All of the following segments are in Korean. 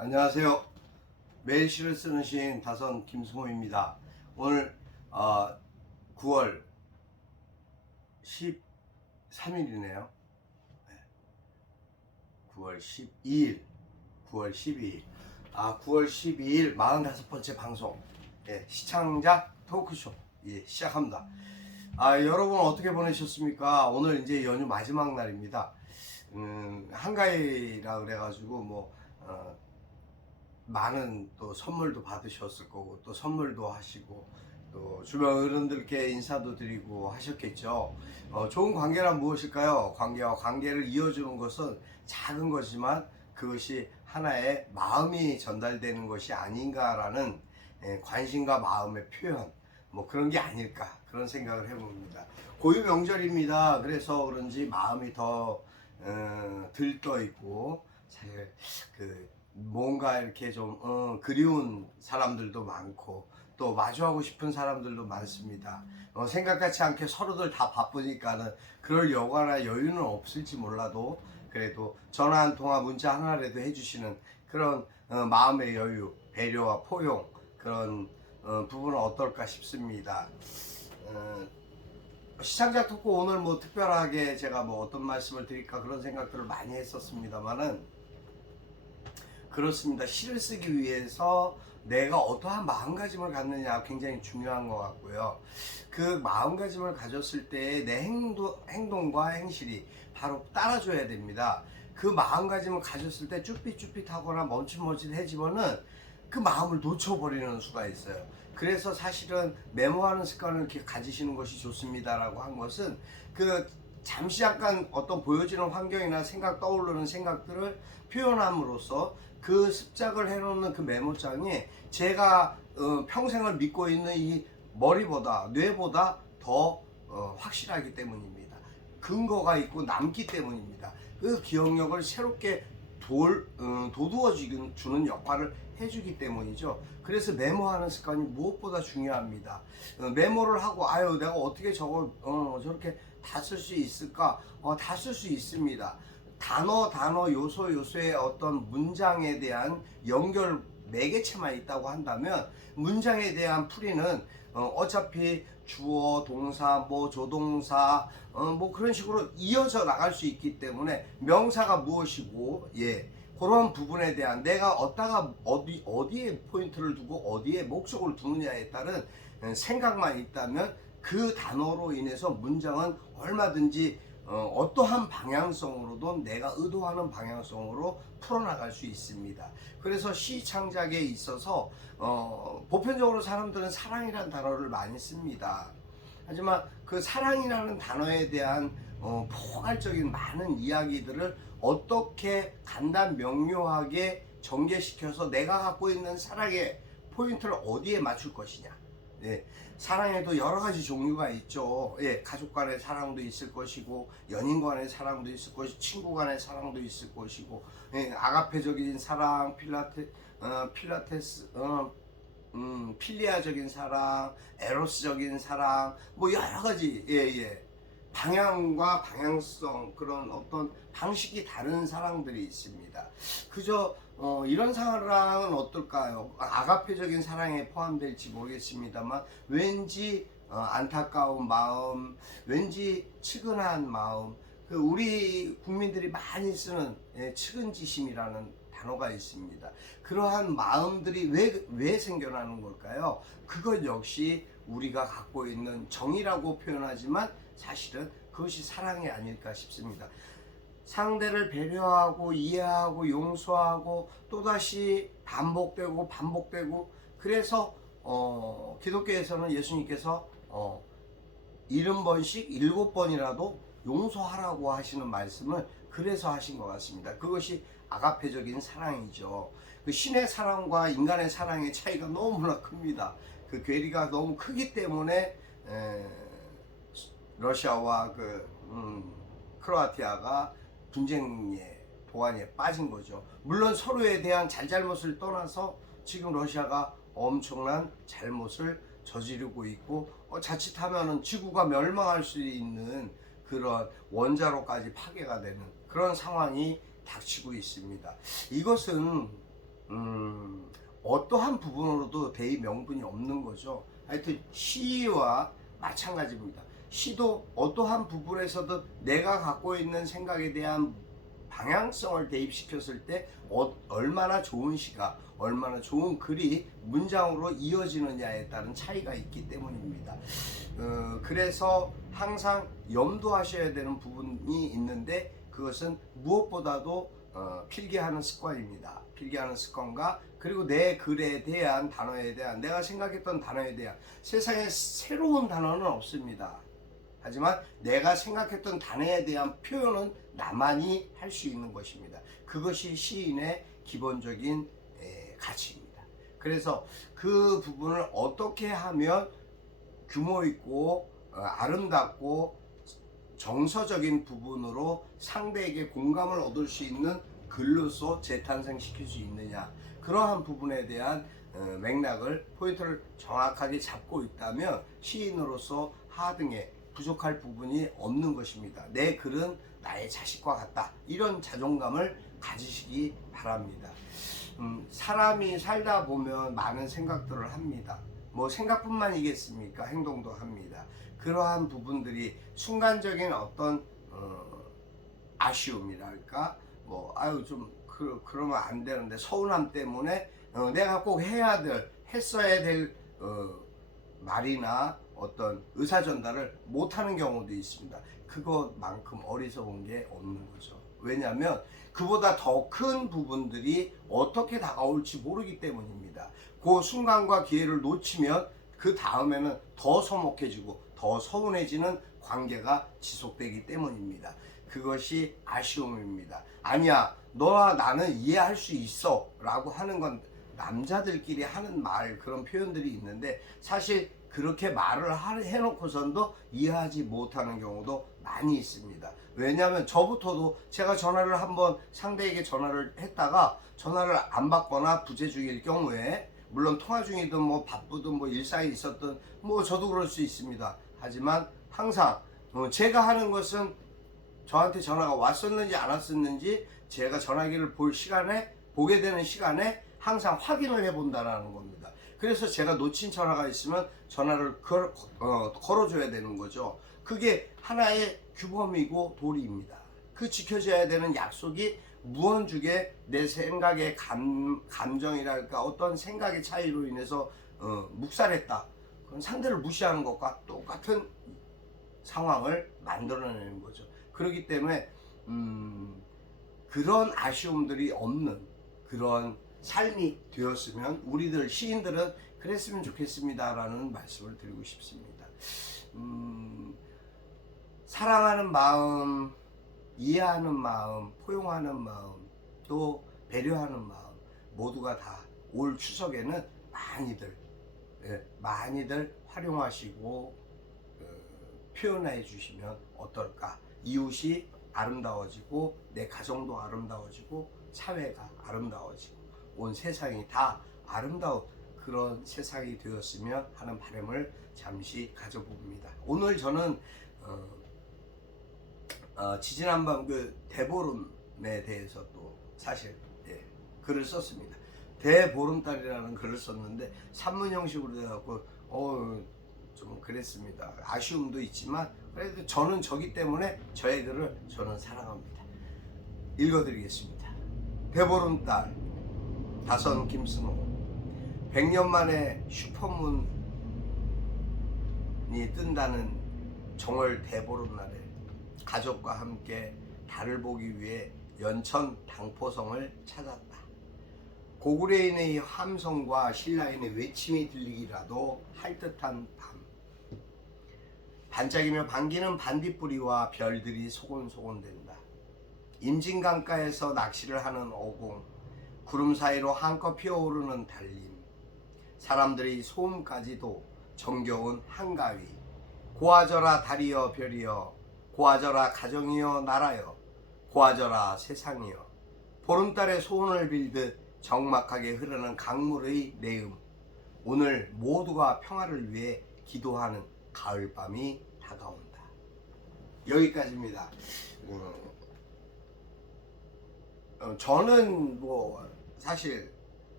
안녕하세요. 매일 시를 쓰는 시인 다선 김승호입니다. 오늘 9월 13일이네요. 9월 12일, 9월 12일. 9월 12일 45번째 방송, 시청자 토크쇼 시작합니다. 여러분 어떻게 보내셨습니까? 오늘 이제 연휴 마지막 날입니다. 한가위라 그래가지고 많은 또 선물도 받으셨을 거고 또 선물도 하시고 또 주변 어른들께 인사도 드리고 하셨겠죠. 좋은 관계란 무엇일까요? 관계와 관계를 이어주는 것은 작은 거지만 그것이 하나의 마음이 전달되는 것이 아닌가라는 관심과 마음의 표현, 그런 게 아닐까, 그런 생각을 해봅니다. 고유 명절입니다. 그래서 그런지 마음이 더 들떠 있고, 사실 뭔가 이렇게 좀 그리운 사람들도 많고 또 마주하고 싶은 사람들도 많습니다. 생각같지 않게 서로들 다 바쁘니까는 그럴 여가나 여유는 없을지 몰라도 그래도 전화 한 통화, 문자 하나라도 해주시는 그런 마음의 여유, 배려와 포용, 그런 부분은 어떨까 싶습니다. 시청자 토크 오늘 특별하게 제가 어떤 말씀을 드릴까 그런 생각들을 많이 했었습니다만은, 그렇습니다. 시를 쓰기 위해서 내가 어떠한 마음가짐을 갖느냐 굉장히 중요한 것 같고요. 그 마음가짐을 가졌을 때 내 행동과 행실이 바로 따라줘야 됩니다. 그 마음가짐을 가졌을 때 쭈삣쭈삣하거나 멈칫멈칫해지면은 그 마음을 놓쳐버리는 수가 있어요. 그래서 사실은 메모하는 습관을 이렇게 가지시는 것이 좋습니다라고 한 것은, 잠시 잠깐 어떤 보여지는 환경이나 떠오르는 생각들을 표현함으로써 그 습작을 해놓는 그 메모장이 제가 평생을 믿고 있는 이 머리보다, 뇌보다 더 확실하기 때문입니다. 근거가 있고 남기 때문입니다. 그 기억력을 새롭게 도두어 주는 역할을 해주기 때문이죠. 그래서 메모하는 습관이 무엇보다 중요합니다. 메모를 하고 내가 어떻게 저렇게 다 쓸 수 있을까? 다 쓸 수 있습니다. 단어 요소의 어떤 문장에 대한 연결 매개체만 있다고 한다면 문장에 대한 풀이는 어차피 주어, 동사, 조동사 그런 식으로 이어져 나갈 수 있기 때문에 명사가 무엇이고 그런 부분에 대한 내가 어디에 포인트를 두고 어디에 목적을 두느냐에 따른 생각만 있다면 그 단어로 인해서 문장은 얼마든지 어떠한 방향성으로도 내가 의도하는 방향성으로 풀어나갈 수 있습니다. 그래서 시 창작에 있어서 보편적으로 사람들은 사랑이라는 단어를 많이 씁니다. 하지만 그 사랑이라는 단어에 대한 포괄적인 많은 이야기들을 어떻게 간단 명료하게 전개시켜서 내가 갖고 있는 사랑의 포인트를 어디에 맞출 것이냐. 사랑에도 여러 가지 종류가 있죠. 가족 간의 사랑도 있을 것이고, 연인 간의 사랑도 있을 것이고, 친구 간의 사랑도 있을 것이고, 아가페적인 사랑, 필리아적인 사랑, 에로스적인 사랑, 여러 가지, 방향과 방향성, 그런 어떤 방식이 다른 사랑들이 있습니다. 그저 이런 사랑은 어떨까요? 아가페적인 사랑에 포함될지 모르겠습니다만 왠지 안타까운 마음, 왠지 측은한 마음, 우리 국민들이 많이 쓰는 측은지심이라는 단어가 있습니다. 그러한 마음들이 왜 생겨나는 걸까요? 그것 역시 우리가 갖고 있는 정이라고 표현하지만 사실은 그것이 사랑이 아닐까 싶습니다. 상대를 배려하고 이해하고 용서하고 또다시 반복되고 그래서 기독교에서는 예수님께서 70번씩 7번이라도 용서하라고 하시는 말씀을 그래서 하신 것 같습니다. 그것이 아가페적인 사랑이죠. 그 신의 사랑과 인간의 사랑의 차이가 너무나 큽니다. 그 괴리가 너무 크기 때문에 러시아와 크로아티아가 분쟁의 도안에 빠진 거죠. 물론 서로에 대한 잘잘못을 떠나서 지금 러시아가 엄청난 잘못을 저지르고 있고 자칫하면은 지구가 멸망할 수 있는 그런 원자로까지 파괴가 되는 그런 상황이 닥치고 있습니다. 이것은 어떠한 부분으로도 대의 명분이 없는 거죠. 하여튼 시와 마찬가지입니다. 시도 어떠한 부분에서도 내가 갖고 있는 생각에 대한 방향성을 대입시켰을 때 얼마나 좋은 시가, 얼마나 좋은 글이 문장으로 이어지느냐에 따른 차이가 있기 때문입니다. 그래서 항상 염두하셔야 되는 부분이 있는데, 그것은 무엇보다도 필기하는 습관입니다. 필기하는 습관과, 그리고 내 글에 대한 단어에 대한, 내가 생각했던 단어에 대한, 세상에 새로운 단어는 없습니다. 하지만 내가 생각했던 단어에 대한 표현은 나만이 할 수 있는 것입니다. 그것이 시인의 기본적인 가치입니다. 그래서 그 부분을 어떻게 하면 규모 있고 아름답고 정서적인 부분으로 상대에게 공감을 얻을 수 있는 글로서 재탄생시킬 수 있느냐, 그러한 부분에 대한 맥락을, 포인트를 정확하게 잡고 있다면 시인으로서 하등에 부족할 부분이 없는 것입니다. 내 글은 나의 자식과 같다, 이런 자존감을 가지시기 바랍니다. 사람이 살다 보면 많은 생각들을 합니다. 뭐 생각뿐만이겠습니까? 행동도 합니다. 그러한 부분들이 순간적인 어떤 아쉬움이랄까, 뭐 아유 좀 그러면 안 되는데, 서운함 때문에 내가 꼭 했어야 될 말이나 어떤 의사 전달을 못하는 경우도 있습니다. 그것만큼 어리석은 게 없는 거죠. 왜냐하면 그보다 더 큰 부분들이 어떻게 다가올지 모르기 때문입니다. 그 순간과 기회를 놓치면 그 다음에는 더 서먹해지고 더 서운해지는 관계가 지속되기 때문입니다. 그것이 아쉬움입니다. 아니야, 너와 나는 이해할 수 있어 라고 하는 건 남자들끼리 하는 말, 그런 표현들이 있는데, 사실 그렇게 말을 해놓고선도 이해하지 못하는 경우도 많이 있습니다. 왜냐하면 저부터도 제가 전화를 한번 상대에게 전화를 했다가 전화를 안 받거나 부재 중일 경우에, 물론 통화 중이든 뭐 바쁘든 뭐 일상이 있었든 뭐 저도 그럴 수 있습니다. 하지만 항상 제가 하는 것은 저한테 전화가 왔었는지 안 왔었는지 제가 전화기를 보게 되는 시간에 항상 확인을 해본다는 겁니다. 그래서 제가 놓친 전화가 있으면 전화를 걸어줘야 되는 거죠. 그게 하나의 규범이고 도리입니다. 그 지켜져야 되는 약속이 무언주게 내 생각의 감정이랄까, 어떤 생각의 차이로 인해서 묵살했다, 그건 상대를 무시하는 것과 똑같은 상황을 만들어내는 거죠. 그렇기 때문에 그런 아쉬움들이 없는 그런 삶이 되었으면, 우리들 시인들은 그랬으면 좋겠습니다 라는 말씀을 드리고 싶습니다. 사랑하는 마음, 이해하는 마음, 포용하는 마음, 또 배려하는 마음, 모두가 다 올 추석에는 많이들 활용하시고 표현해 주시면 어떨까. 이웃이 아름다워지고, 내 가정도 아름다워지고, 사회가 아름다워지고, 온 세상이 다 아름다운 그런 세상이 되었으면 하는 바람을 잠시 가져봅니다. 오늘 저는 지지난밤 그 대보름에 대해서 또 사실 글을 썼습니다. 대보름달이라는 글을 썼는데 산문 형식으로 돼갖고 좀 그랬습니다. 아쉬움도 있지만 그래도 저는 저기 때문에 저의 글을 저는 사랑합니다. 읽어드리겠습니다. 대보름달, 다선 김순호. 100년 만에 슈퍼문이 뜬다는 정월 대보름날에 가족과 함께 달을 보기 위해 연천 당포성을 찾았다. 고구려인의 함성과 신라인의 외침이 들리기라도 할 듯한 밤. 반짝이며 반기는 반딧불이와 별들이 소곤소곤된다. 임진강가에서 낚시를 하는 어공, 구름 사이로 한껏 피어오르는 달림, 사람들의 소음까지도 정겨운 한가위. 고아져라 달이여 별이여, 고아져라 가정이여 나라여, 고아져라 세상이여. 보름달의 소원을 빌듯 적막하게 흐르는 강물의 내음. 오늘 모두가 평화를 위해 기도하는 가을밤이 다가온다. 여기까지입니다. 저는 뭐 사실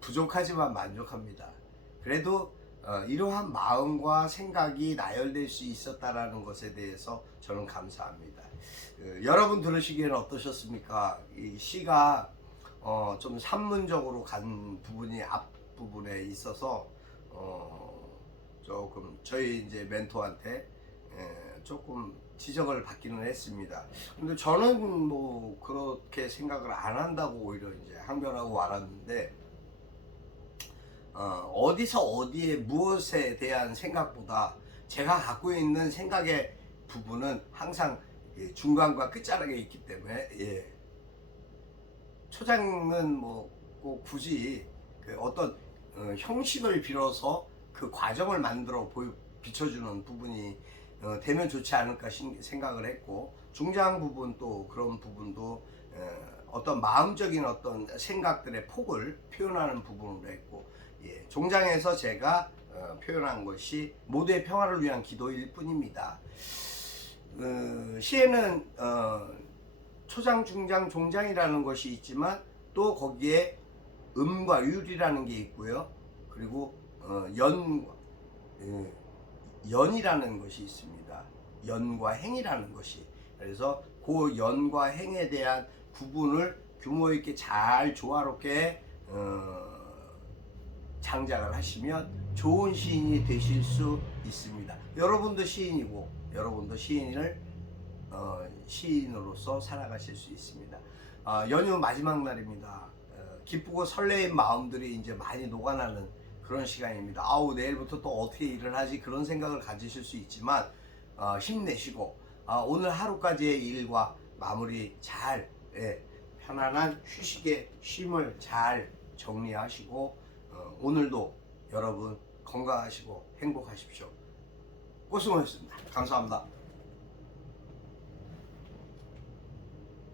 부족하지만 만족합니다. 그래도 이러한 마음과 생각이 나열될 수 있었다라는 것에 대해서 저는 감사합니다. 여러분 들으시기에는 어떠셨습니까? 이 시가 좀 산문적으로 간 부분이 앞부분에 있어서 조금 저희 이제 멘토한테 조금 지적을 받기는 했습니다. 근데 저는 뭐 그렇게 생각을 안 한다고 오히려 이제 항변하고 말았는데, 어디서 어디에 무엇에 대한 생각보다 제가 갖고 있는 생각의 부분은 항상 중간과 끝자락에 있기 때문에, 예. 초장은 뭐 꼭 굳이 그 어떤 형식을 빌어서 그 과정을 만들어 비춰주는 부분이 되면 좋지 않을까 생각을 했고, 중장 부분 또 그런 부분도 어떤 마음적인 어떤 생각들의 폭을 표현하는 부분으로 했고, 예, 종장에서 제가 표현한 것이 모두의 평화를 위한 기도일 뿐입니다. 시에는 초장, 중장, 종장이라는 것이 있지만 또 거기에 음과 율이라는 게 있고요. 그리고 연이라는 것이 있습니다. 연과 행이라는 것이. 그래서 그 연과 행에 대한 구분을 규모 있게 잘 조화롭게 장작을 하시면 좋은 시인이 되실 수 있습니다. 여러분도 시인이고 여러분도 시인으로서 살아가실 수 있습니다. 연휴 마지막 날입니다. 기쁘고 설레인 마음들이 이제 많이 녹아나는 그런 시간입니다. 아우, 내일부터 또 어떻게 일을 하지, 그런 생각을 가지실 수 있지만 힘내시고 오늘 하루까지의 일과 마무리 잘, 편안한 휴식의 쉼을 잘 정리하시고 오늘도 여러분 건강하시고 행복하십시오. 꽃승호였습니다. 감사합니다.